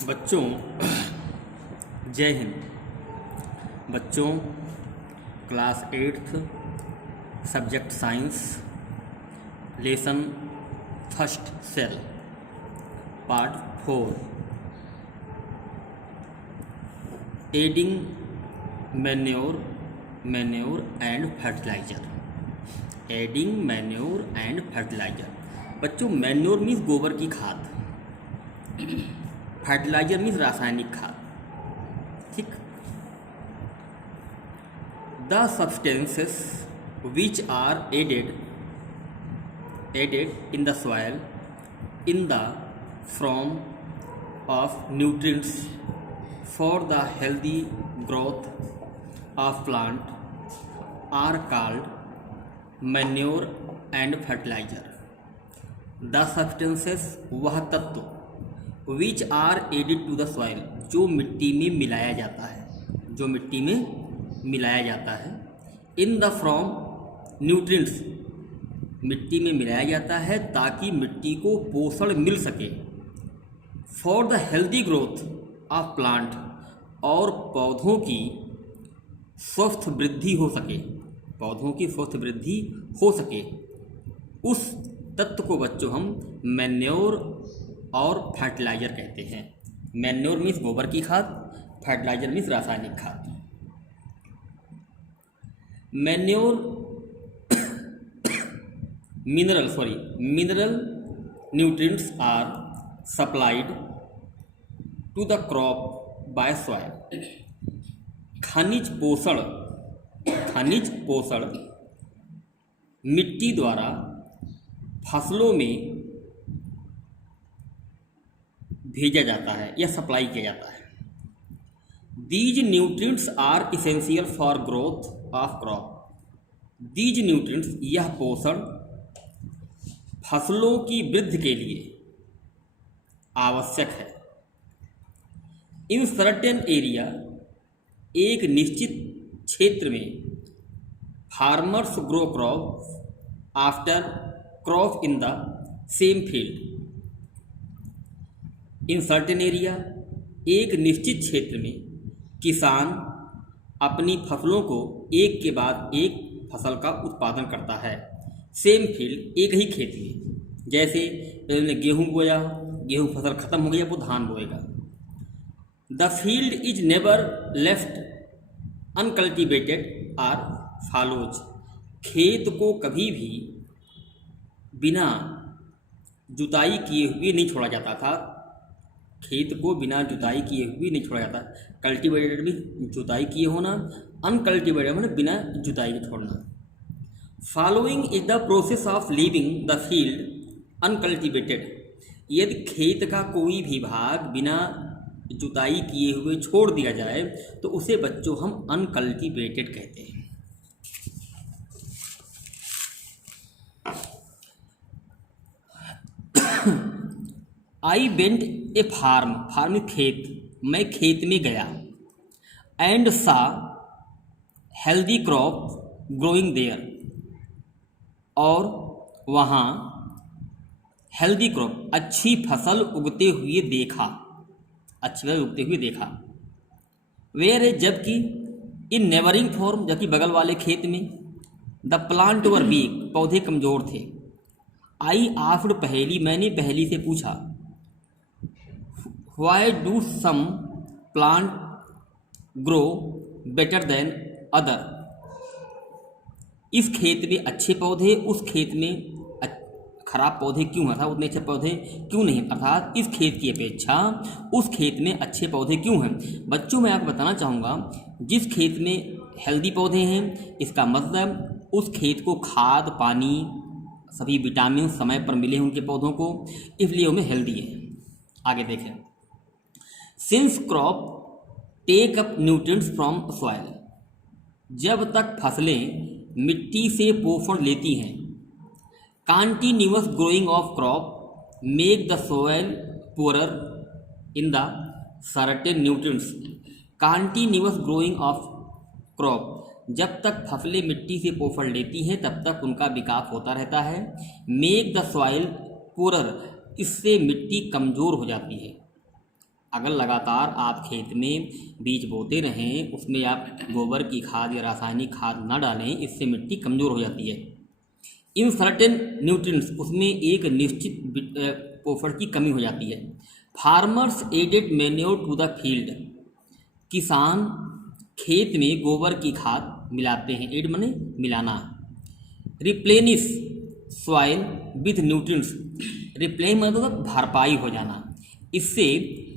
बच्चों, जय हिंद। बच्चों, class 8th subject science, lesson first cell, part 4, adding manure and fertiliser. Adding manure and fertiliser. बच्चों, manure means गोबर की खाद, फर्टिलाइजर मीन्स रासायनिक खाद। ठीक। The substances which are added in the soil in the form of nutrients for the healthy growth of plant are called manure and fertiliser. The substances वह तत्व which are added to the soil जो मिट्टी में मिलाया जाता है, जो मिट्टी में मिलाया जाता है, इन द फ्रॉम न्यूट्रिएंट्स मिट्टी में मिलाया जाता है ताकि मिट्टी को पोषण मिल सके, for the healthy growth of plant और पौधों की स्वस्थ वृद्धि हो सके, पौधों की स्वस्थ वृद्धि हो सके। उस तत्व को बच्चों हम मैन्योर और फर्टिलाइजर कहते हैं। मैन्योर मीन्स गोबर की खाद, फर्टिलाइजर मीन्स रासायनिक खाद। Manure mineral nutrients are supplied to the crop by soil. खनिज पोषण मिट्टी द्वारा फसलों में भेजा जाता है या सप्लाई किया जाता है। These nutrients are essential for growth of crop. These nutrients यह पोषण फसलों की वृद्धि के लिए आवश्यक है। इन सर्टेन एरिया एक निश्चित क्षेत्र में farmers grow crop after crop in the same field. In certain area एक निश्चित क्षेत्र में किसान अपनी फसलों को एक के बाद एक फसल का उत्पादन करता है, सेम फील्ड, एक ही खेत में। जैसे उन्होंने गेहूँ बोया, गेहूँ फसल खत्म हो गया, वो धान बोएगा। The field is never left uncultivated or fallows. खेत को कभी भी बिना जुताई किए हुए नहीं छोड़ा जाता था। खेत को बिना जुताई किए हुए नहीं छोड़ा जाता। कल्टिवेटेड भी जुताई किए होना, अनकल्टिवेटेड मतलब बिना जुताई के छोड़ना। Following is the process of leaving the field uncultivated. यदि खेत का कोई भी भाग बिना जुताई किए हुए छोड़ दिया जाए तो उसे बच्चों हम अनकल्टिवेटेड कहते हैं। आई वेंट ए फार्म खेत, मैं खेत में गया। एंड सा हेल्दी क्रॉप ग्रोइंग देयर, और वहाँ हेल्दी क्रॉप अच्छी फसल उगते हुए देखा, अच्छी फसल उगते हुए देखा। वेयर है जबकि इन नेबरिंग फॉर्म, जबकि बगल वाले खेत में द प्लांट वर वीक, पौधे कमज़ोर थे। आई आस्क्ड पहेली, मैंने पहेली से पूछा, why do some plant grow better than other. इस खेत में अच्छे पौधे, उस खेत में खराब पौधे क्यों हैं, अर्थात उतने अच्छे पौधे क्यों नहीं, अर्थात इस खेत की अपेक्षा उस खेत में अच्छे पौधे क्यों हैं। बच्चों, मैं आपको बताना चाहूँगा, जिस खेत में हेल्दी पौधे हैं इसका मतलब उस खेत को खाद, पानी, सभी विटामिन समय पर मिले हैं उनके पौधों को, इसलिए उनमें हेल्दी है। आगे देखें। Since crop take up nutrients from soil. जब तक फसलें मिट्टी से पोषण लेती हैं, continuous growing of crop make the soil poorer in the certain nutrients. Continuous growing of crop, जब तक फसलें मिट्टी से पोषण लेती हैं तब तक उनका विकास होता रहता है। मेक द सॉइल पुअरर, इससे मिट्टी कमज़ोर हो जाती है। अगर लगातार आप खेत में बीज बोते रहें, उसमें आप गोबर की खाद या रासायनिक खाद ना डालें, इससे मिट्टी कमज़ोर हो जाती है। इन सर्टेन न्यूट्रिएंट्स, उसमें एक निश्चित पोषण की कमी हो जाती है। Farmers added manure to the field, किसान खेत में गोबर की खाद मिलाते हैं। एड मने मिलाना। रिप्लेनिश सॉइल विथ न्यूट्रिएंट्स, रिप्लेन मतलब भरपाई हो जाना, इससे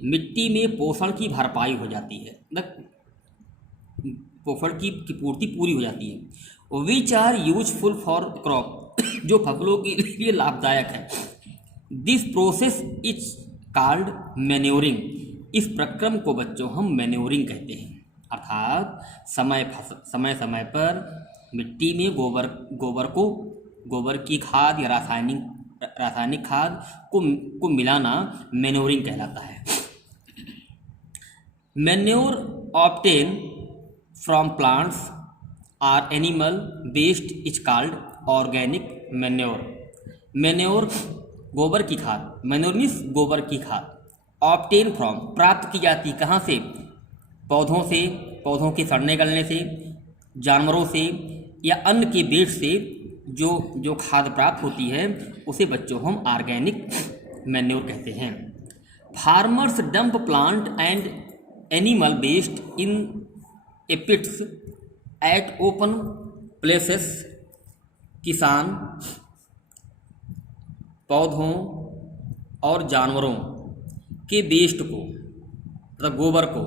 मिट्टी में पोषण की भरपाई हो जाती है, मतलब पोषण की पूर्ति पूरी हो जाती है। Which are useful for crop, जो फसलों के लिए लाभदायक है। This process is called manuring, इस प्रक्रम को बच्चों हम मैन्योरिंग कहते हैं। अर्थात समय समय पर मिट्टी में गोबर की खाद या रासायनिक खाद को मिलाना मैन्योरिंग कहलाता है। Manure obtain from plants or animal waste is called organic manure. Manure गोबर की खाद, मैन्योर मीन्स गोबर की खाद। ऑब्टेन फ्रॉम प्राप्त की जाती, कहाँ से? पौधों से, पौधों के सड़ने गलने से, जानवरों से या अन्न के वेस्ट से जो खाद प्राप्त होती है उसे बच्चों हम ऑर्गेनिक मैन्योर कहते हैं। Farmers dump plant and animal waste in a pits at open places, किसान पौधों और जानवरों के वेस्ट को, मतलब गोबर को,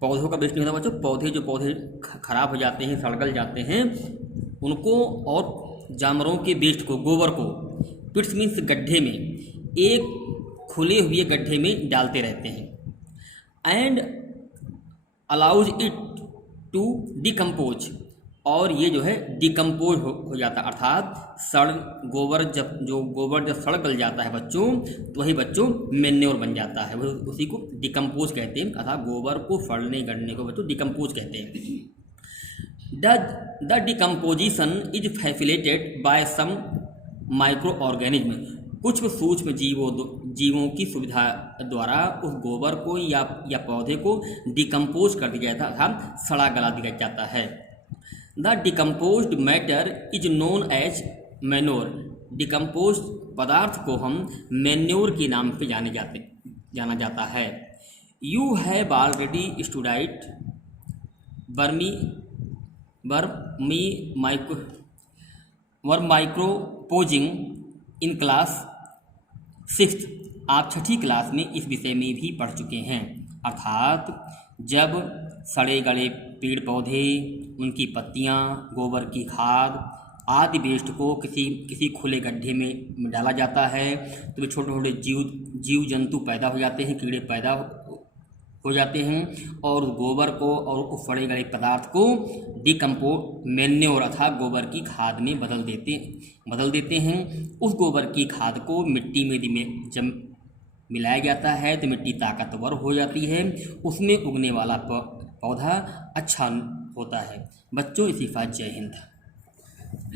पौधों का वेस्ट नहीं होता बच्चों, जो पौधे खराब हो जाते हैं, सड़गल जाते हैं, उनको और जानवरों के वेस्ट को, गोबर को पिट्स मीन्स गड्ढे में, एक खुले हुए गड्ढे में डालते रहते हैं। And allows it to decompose, और ये जो है डिकम्पोज हो जाता है, अर्थात गोबर जब सड़ गल जाता है बच्चों, तो वही बच्चों मैन्योर बन जाता है, वही उसी को डिकम्पोज कहते हैं। अर्थात गोबर को सड़ने गलने को बच्चों डिकम्पोज कहते हैं। The decomposition is facilitated by some micro organism, कुछ सूक्ष्म जीवों की सुविधा द्वारा उस गोबर को या पौधे को डिकम्पोज कर दिया जाता है, अर्थात सड़ा गला दिया जाता है। The decomposed matter is known as manure, decompose पदार्थ को हम मैन्योर के नाम पे जाना जाता है। यू हैव ऑलरेडी स्टूडिड माइक्रोपोजिंग इन क्लास 6th, आप 6ठी क्लास में इस विषय में भी पढ़ चुके हैं। अर्थात जब सड़े गले पेड़ पौधे, उनकी पत्तियां, गोबर की खाद आदि वेस्ट को किसी खुले गड्ढे में डाला जाता है, तो वे छोटे छोटे जीव जंतु पैदा हो जाते हैं, कीड़े पैदा हो जाते हैं, और गोबर को और उस सड़े गले पदार्थ को मैन्योर अर्थात गोबर की खाद में बदल देते हैं। उस गोबर की खाद को मिट्टी में जब मिलाया जाता है तो मिट्टी ताकतवर हो जाती है, उसमें उगने वाला पौधा अच्छा होता है। बच्चों इसी के साथ जय हिंद।